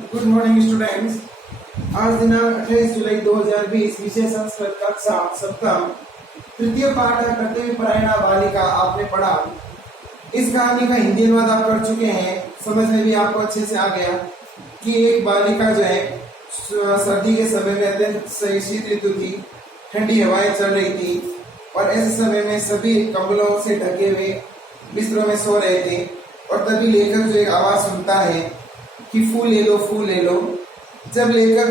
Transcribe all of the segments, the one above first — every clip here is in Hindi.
Good morning students. आज दिनांक 28 जुलाई 2020 विषय संस्कृत कक्षा सप्तम तृतीय पाठ है कर्तव्यपरायणा बालिका आपने पढ़ा। इस कहानी का हिंदी अनुवाद आप कर चुके हैं। समझ में भी आपको अच्छे से आ गया कि एक बालिका जो है सर्दी के समय में अत्यंत शीत ऋतु थी, ठंडी हवाएं चल रही थी और ऐसे समय में सभी कंबलों से ढके हुए बिस्तरों में सो रहे थे। और तभी लेखक जो एक आवाज सुनता है कि फूल ले लो, फूल ले लो। जब लेखक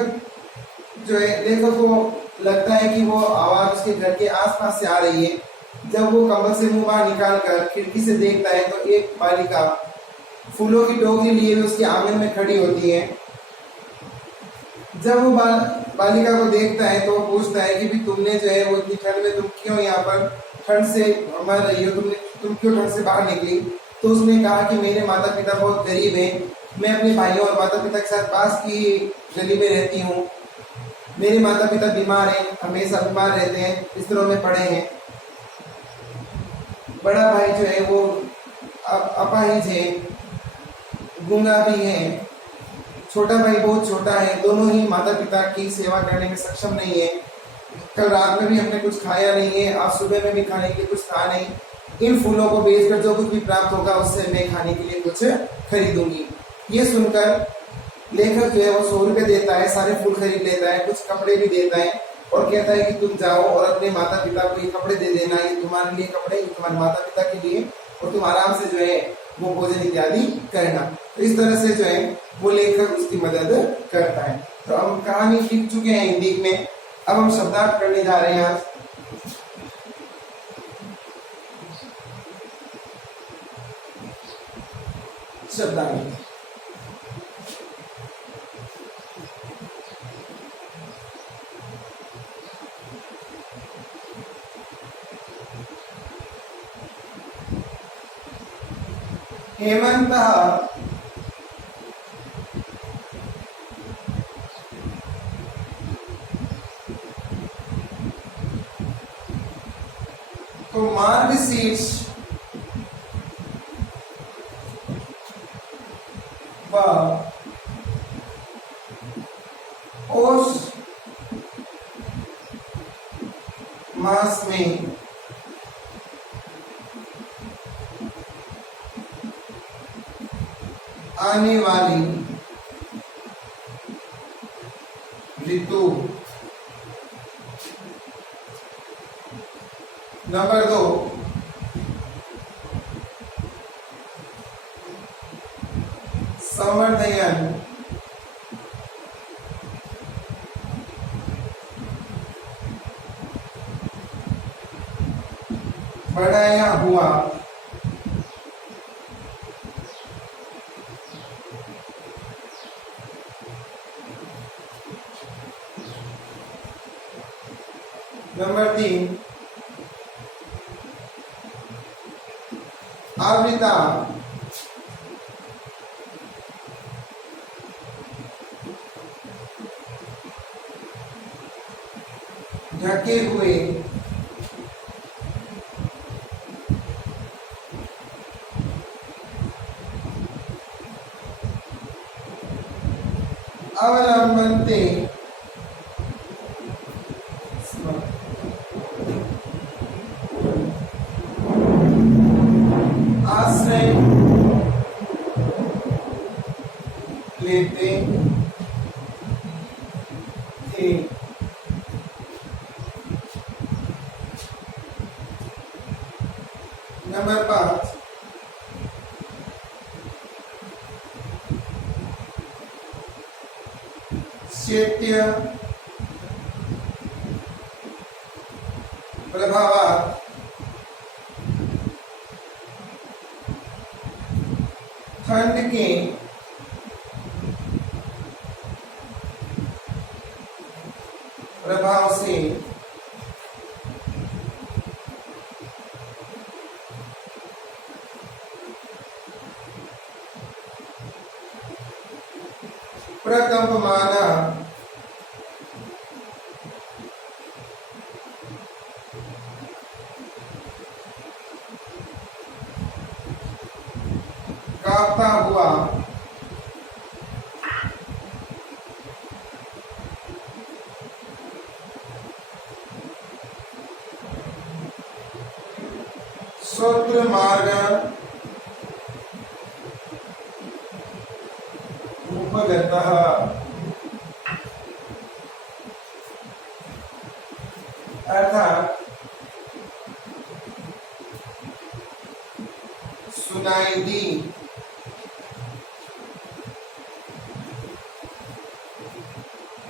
को लगता है कि वो आवाज उसके घर के आसपास से आ रही है, जब वो कमल से मुंह बाहर निकाल कर खिड़की से देखता है तो एक बालिका फूलों की टोकरी लिए हुए उसके आंगन में खड़ी होती है। जब वो बालिका को देखता है तो वो पूछता है कि भी तुमने जो है वो इतनी ठंड में तुम क्यों यहाँ पर ठंड से मर रही हो, तुम क्यों ठंड से बाहर निकली? तो उसने कहा कि मेरे माता पिता बहुत गरीब हैं, मैं अपने भाइयों और माता पिता के साथ पास की गली में रहती हूँ। मेरे माता पिता बीमार हैं, हमेशा बीमार रहते हैं, बिस्तरों में पड़े हैं। बड़ा भाई जो है वो अपाहिज है, गूंगा भी है। छोटा भाई बहुत छोटा है, दोनों ही माता पिता की सेवा करने में सक्षम नहीं है। कल रात में भी हमने कुछ खाया नहीं है, आज सुबह में भी खाने के लिए कुछ था नहीं। इन फूलों को बेचकर जो कुछ भी प्राप्त होगा उससे मैं खाने के लिए कुछ खरीदूंगी। ये सुनकर लेखक जो है वो 100 रुपए देता है, सारे फूल खरीद लेता है, कुछ कपड़े भी देता है और कहता है कि तुम जाओ और अपने माता पिता को ये कपड़े दे देना, ये तुम्हारे लिए कपड़े, ये तुम्हारे माता पिता के लिए, और तुम आराम से जो है वो भोजन इत्यादि करना। तो इस तरह से जो है वो लेखक उसकी मदद करता है। तो हम कहानी सीख चुके हैं हिंदी में, अब हम शब्दार्थ करने जा रहे हैं। आज शब्दार्थ। हेमंतः तो मार्गशीर्ष व पौष मास में आने वाली ऋतु। नंबर 2, संवर्धयन बढ़ाया हुआ। नंबर 3, आवृता ढके हुए। अवलंबनते आश्रय लेते थे। नंबर 5, शैत्य प्रभावात् ठंड के प्रभाव से प्रकंपमान कांपता हुआ श्रोत्र मार्ग उपगतः अर्थात सुनाई दी।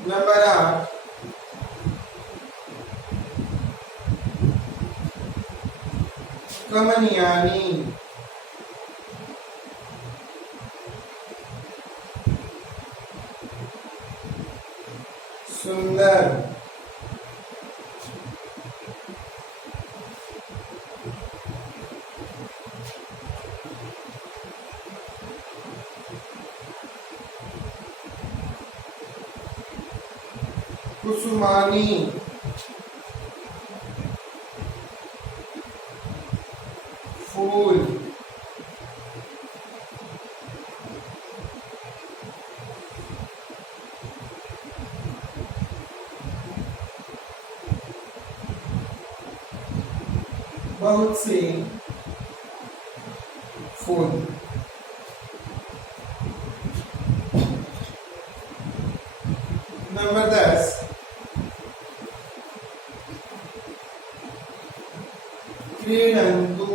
नंबर 8 कमनियानी सुंदर। कुसुमानी फूल। बहुत से फूल। नंबर 10 क्रीडन्तु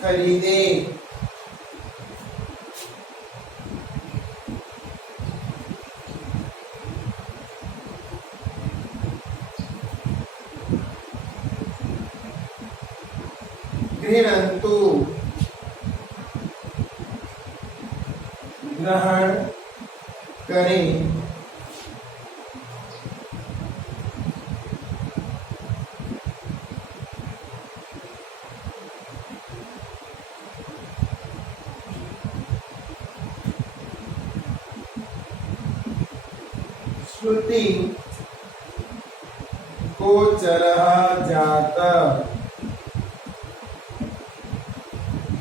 खरीदे। गृह्णन्तु ग्रहण करें। श्रुति गोचरः जात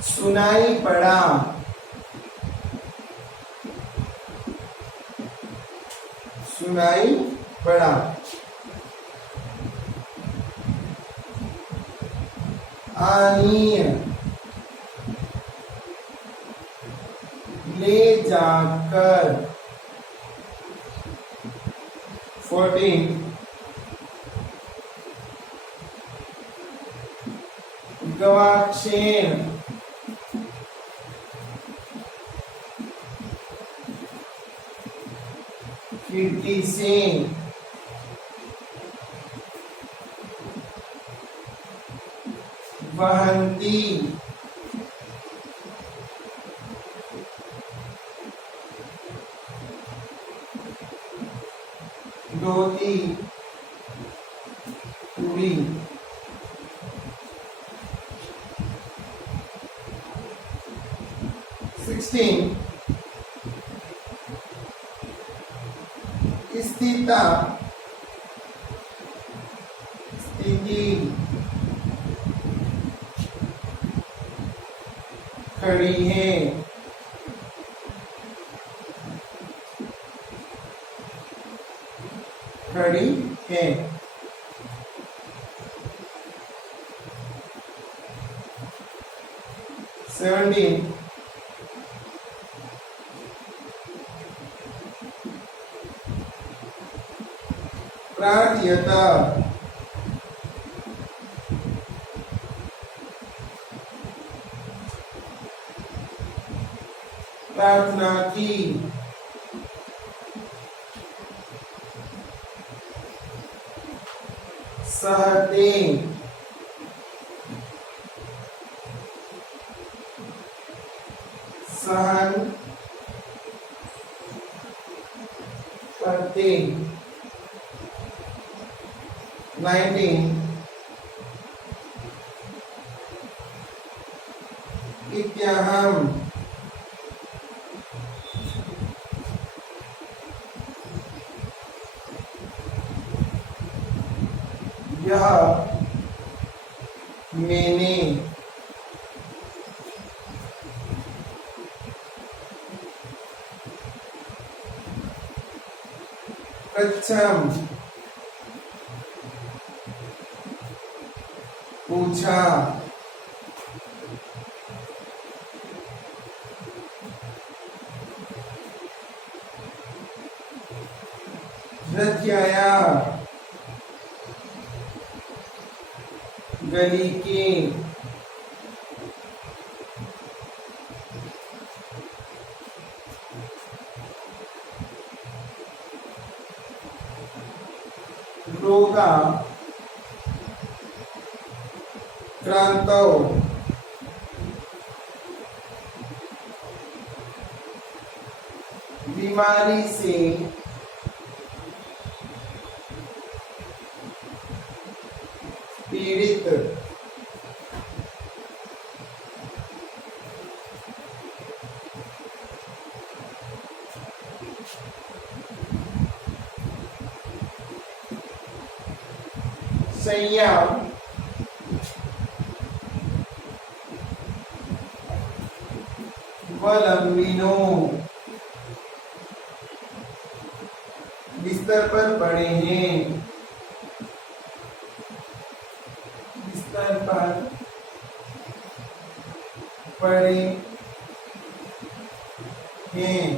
सुनाई पड़ा। सुनाई पड़ा। आनीय ले जाकर। 14 गवाक्षेण खिड़की से। वहंती धोती पूरी। 16 स्थिता स्थिति खड़ी है। खड़ी है। 17 प्रार्थयता प्रार्थना की। सहते सहन करते। 19 इत्याहम यह मैंने। कच्छम, पूछा, रथयाया, गली की, रोगा, क्रांतौ, बीमारी से, पीड़ित, संयम, वलंबिनो, बिस्तर पर पड़े हैं, बिस्तर पर पड़े हैं।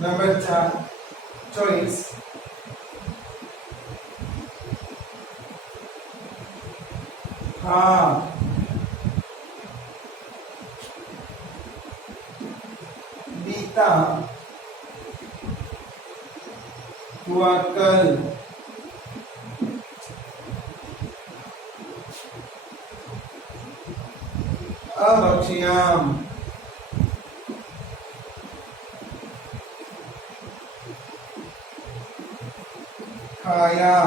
नंबर 4 चॉइस, हाँ, बीता हुआ कल, अभक्ष्याम, खाया,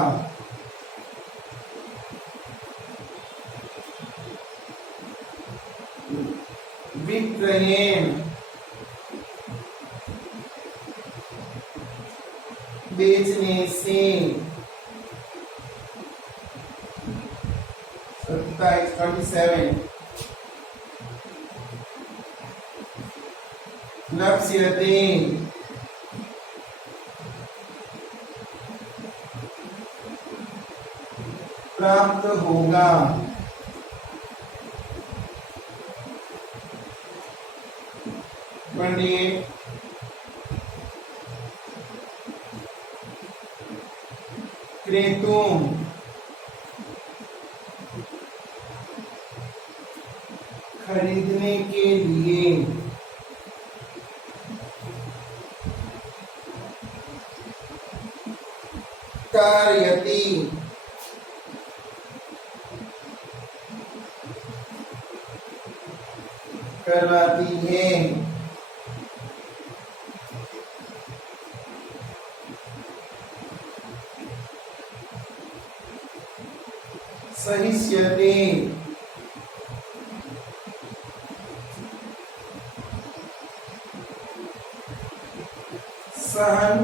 विक्रयेण, बेचने से, 27 नप्स्यते, प्राप्त होगा, पंडित, क्रेतुम, खरीदने के लिए, कारयति, करवाती है, सहिष्यते, सहन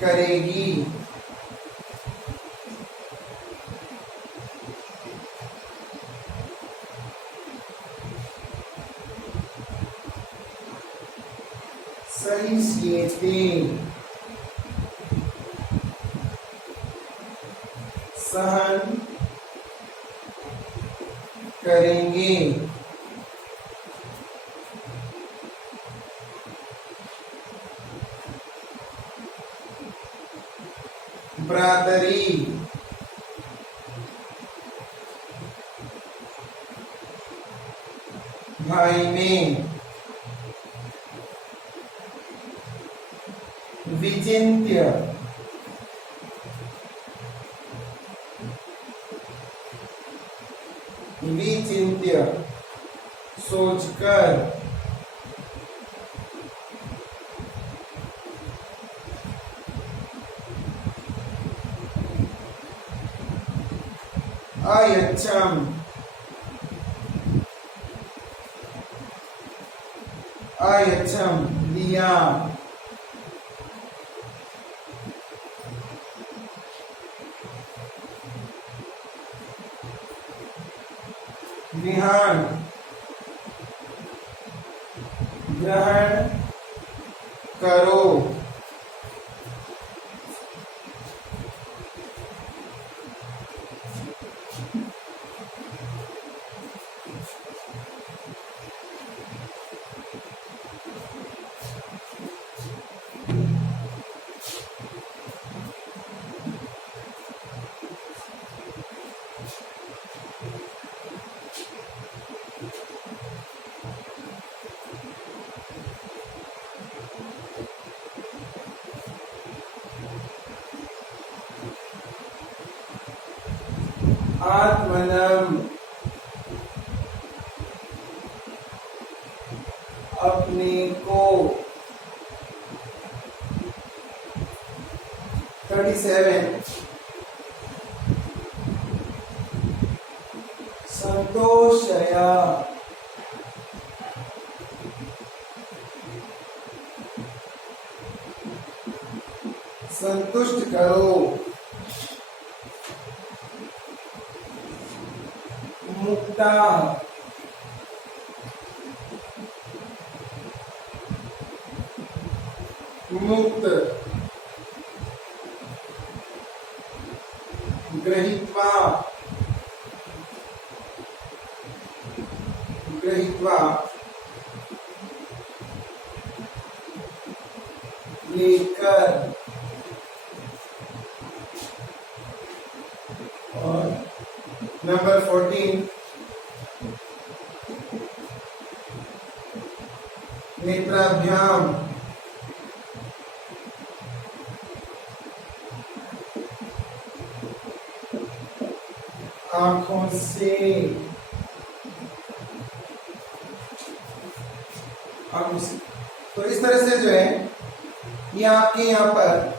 करेगी, सहिष्येते, सहन करेंगे, ब्रादरी, भाई में, विचिन्त्य, विचिन्त्य, सोचकर, अयच्छम, अयच्छम, दिया, निहान, ग्रहण करो। आत्मनम अपने को। 37 संतोषया संतुष्ट करो। मुक्ता मुक्त। गृहीत्वा गृहीत्वा लेकर। और नंबर 14 नेत्राभ्याम आंखों से तो इस तरह से जो है ये आपके यहाँ पर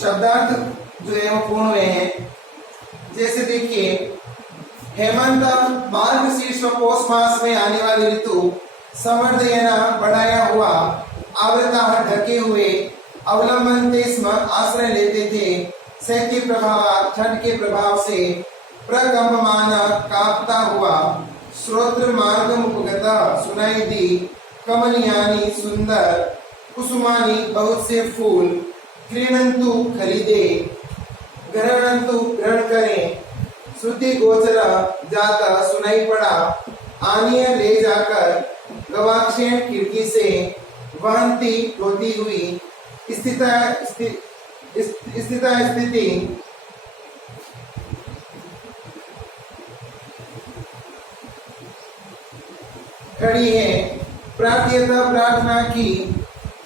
शब्दार्थ जो है वो पूर्ण हुए हैं। जैसे देखिए हेमंत मार्गशीर्ष पौष मास में आने वाली ऋतु संवर्धयना बढ़ाया हुआ आवृता ढके हुए अवलंबन स्म आश्रय लेते थे। शैत्य प्रभाव ठंड के प्रभाव से प्रकंपमान कांपता हुआ श्रोत्र मार्ग उपगत सुनाई दी। कमलियानी सुंदर कुसुमानी बहुत से फूल क्रीणंतु खरीदे ग्रहणंतु ग्रहण करें। श्रुति गोचरा जाता सुनाई पड़ा आनिय ले जाकर गवाक्षेण खिड़की से वहंती होती हुई स्थिति खड़ी है। प्रार्थ्यता प्रार्थना की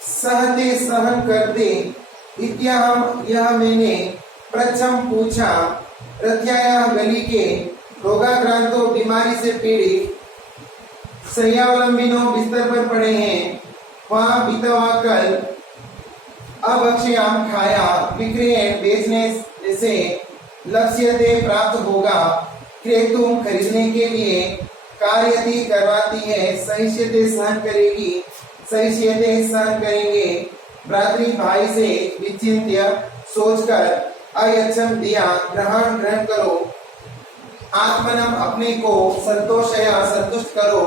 सहते सहन कर दे। यह मैंने प्रथम पूछा। रथ्याया गली के रोगाक्रांतो बीमारी से पीड़ित सह्यावलंबिनों बिस्तर पर पड़े हैं। वहां बीता हुआ कल अभक्ष्याम खाया विक्रय बेचने से लक्ष्य दे प्राप्त होगा। क्रेतुम खरीदने के लिए कार्यति करवाती है। सहिष्यते सहन करेगी सहिष्यते सहन करेंगे। भ्रातृ भाई से विचिंत्य सोचकर अयच्छम दिया ग्रहण करो। आत्मनम अपने को संतोषया संतुष्ट करो।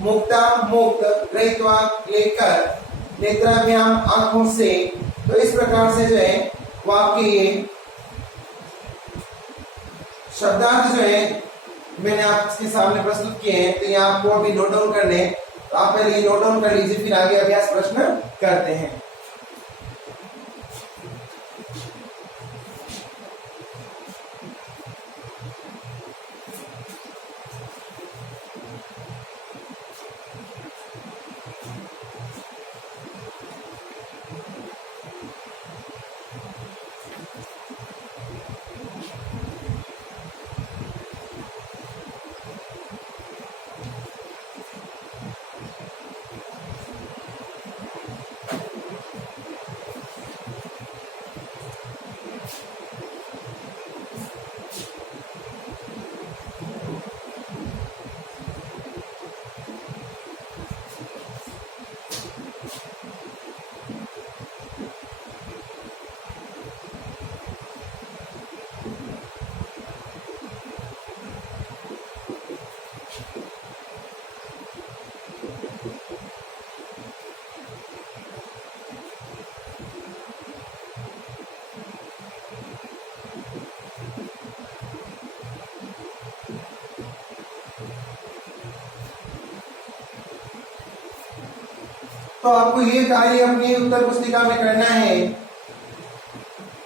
मुक्ता मुक्त गृहीत्वा लेकर नेत्राभ्याम आंखों से। तो इस प्रकार से जो है वो आपके ये शब्दार्थ जो है मैंने आपके सामने प्रस्तुत किए हैं। तो ये आपको अभी नोट डाउन करने, तो आप पहले ये नोट डाउन कर लीजिए, फिर आगे अभ्यास प्रश्न करते हैं। तो आपको ये कार्य अपनी उत्तर पुस्तिका में करना है।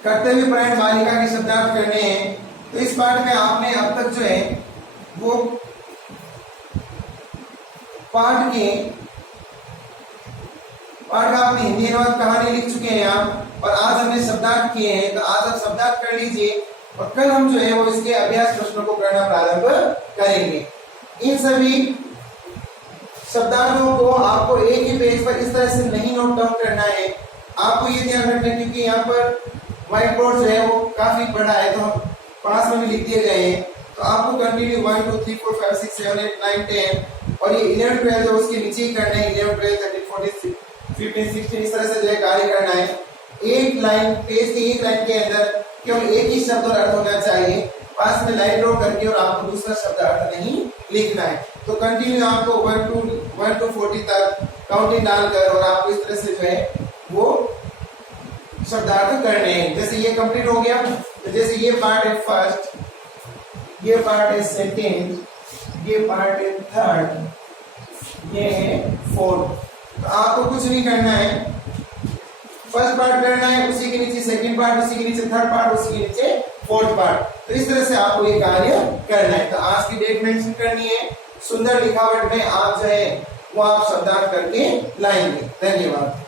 कर्तव्यपरायण बालिका के शब्दार्थ करने हैं। तो इस पाठ में आपने अब तक जो है वो पाठ का आपने हिंदी अनुवाद कहानी लिख चुके हैं आप, और आज हमने शब्दार्थ किए हैं। तो आज आप शब्दार्थ कर लीजिए और कल हम जो है वो इसके अभ्यास प्रश्नों को करना प्रारंभ करेंगे। इन सभी शब्दार्थों को आपको एक ही पेज पर इस तरह से नहीं नोट डाउन करना है। आपको ये ध्यान रखना है क्योंकि यहाँ पर व्हाइट बोर्ड जो है वो काफी बड़ा है, तो हम पास में भी लिख दिए गए हैं। तो आपको कंटिन्यू 1 2 3 4 5 6 7 8 9 10 और ये 11 12 जो उसके नीचे ही करना है। 11 12 13 14 15 16 इस तरह से जो है कार्य करना है। एक लाइन, पेज की एक लाइन के अंदर केवल एक ही शब्द और अर्थ होना चाहिए। पास में लाइन ड्रॉ करके और आपको दूसरा शब्द अर्थ नहीं लिखना है। तो कंटिन्यू आपको 1 to 40 तक काउंटिंग डालकर और आपको इस तरह से जो है वो शब्दार्थ करने हैं। जैसे ये कंप्लीट हो गया, तो जैसे ये पार्ट है फर्स्ट, ये पार्ट है सेकेंड, ये पार्ट है थर्ड, ये है फोर्थ। तो आपको कुछ नहीं करना है, फर्स्ट पार्ट करना है, उसी के नीचे सेकंड पार्ट, उसी के नीचे थर्ड पार्ट, उसी के नीचे फोर्थ पार्ट। तो इस तरह से आपको ये कार्य करना है। तो आज की डेट मेंशन करनी है, सुंदर लिखावट में आप जो है वो आप शब्दार्थ करके लाएंगे। धन्यवाद।